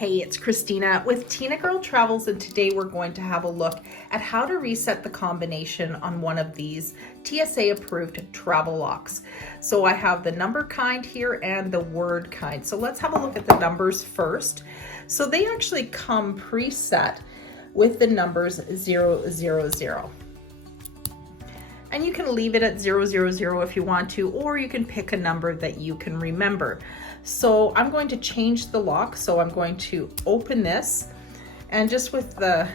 Hey, it's Christina with Tinagirl Travels, and today we're going to have a look at how to reset the combination on one of these TSA-approved travel locks. So I have the number kind here and the word kind. So let's have a look at the numbers first. So they actually come preset with the numbers 000. And you can leave it at 000 if you want to, or you can pick a number that you can remember. So I'm going to change the lock. So I'm going to open this, and just with the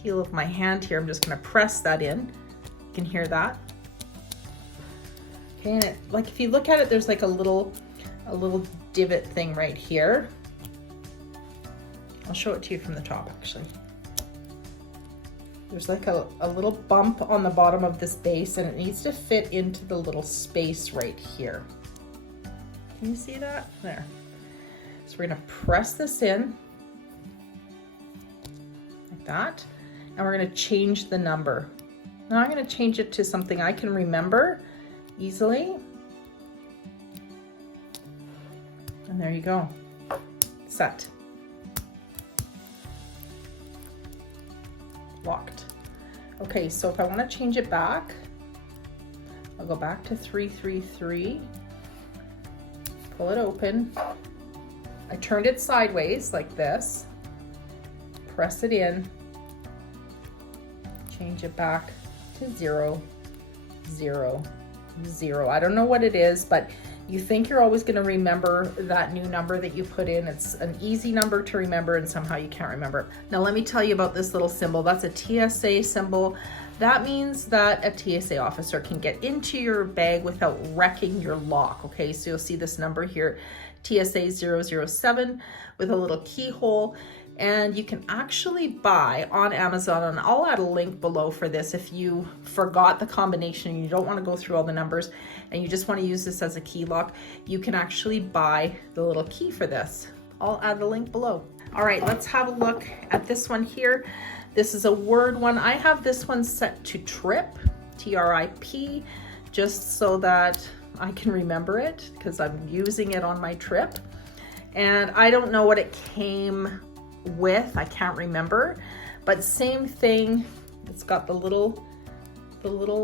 heel of my hand here, I'm just going to press that in. You can hear that. Okay, and like if you look at it, there's like a little divot thing right here. I'll show it to you from the top actually. There's like a little bump on the bottom of this base, and it needs to fit into the little space right here. Can you see that? There. So we're gonna press this in like that, and we're gonna change the number. Now I'm gonna change it to something I can remember easily. And there you go, set. Locked. Okay, so if I want to change it back, I'll go back to 333, pull it open. I turned it sideways like this, press it in, change it back to 000. I don't know what it is, but you think you're always going to remember that new number that you put in. It's an easy number to remember, and somehow you can't remember. Now let me tell you about this little symbol. That's a TSA symbol. That means that a TSA officer can get into your bag without wrecking your lock. Okay, so you'll see this number here, TSA 007, with a little keyhole. And you can actually buy on Amazon, and I'll add a link below for this if you forgot the combination and you don't want to go through all the numbers and you just want to use this as a key lock. You can actually buy the little key for this. I'll add the link below. All right, let's have a look at this one here. This is a word one. I have this one set to TRIP, T-R-I-P, just so that I can remember it because I'm using it on my trip. And I don't know what it came with, I can't remember, but same thing. It's got the little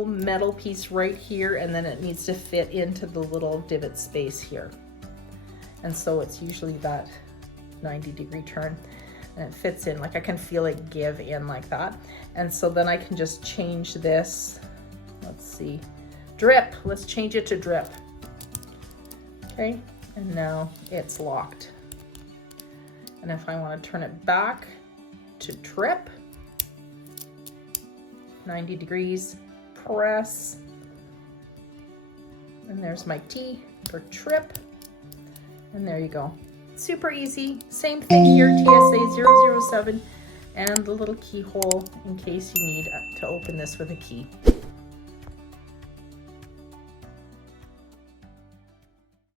metal piece right here, and then it needs to fit into the little divot space here. And so it's usually that 90-degree turn, and it fits in, like I can feel it give in like that. And so then I can just change this. Let's see, drip. Let's change it to drip. Okay, and now it's locked. And if I want to turn it back to trip, 90 degrees, press, and there's my T for trip, and there you go. Super easy. Same thing here, TSA 007, and the little keyhole in case you need to open this with a key.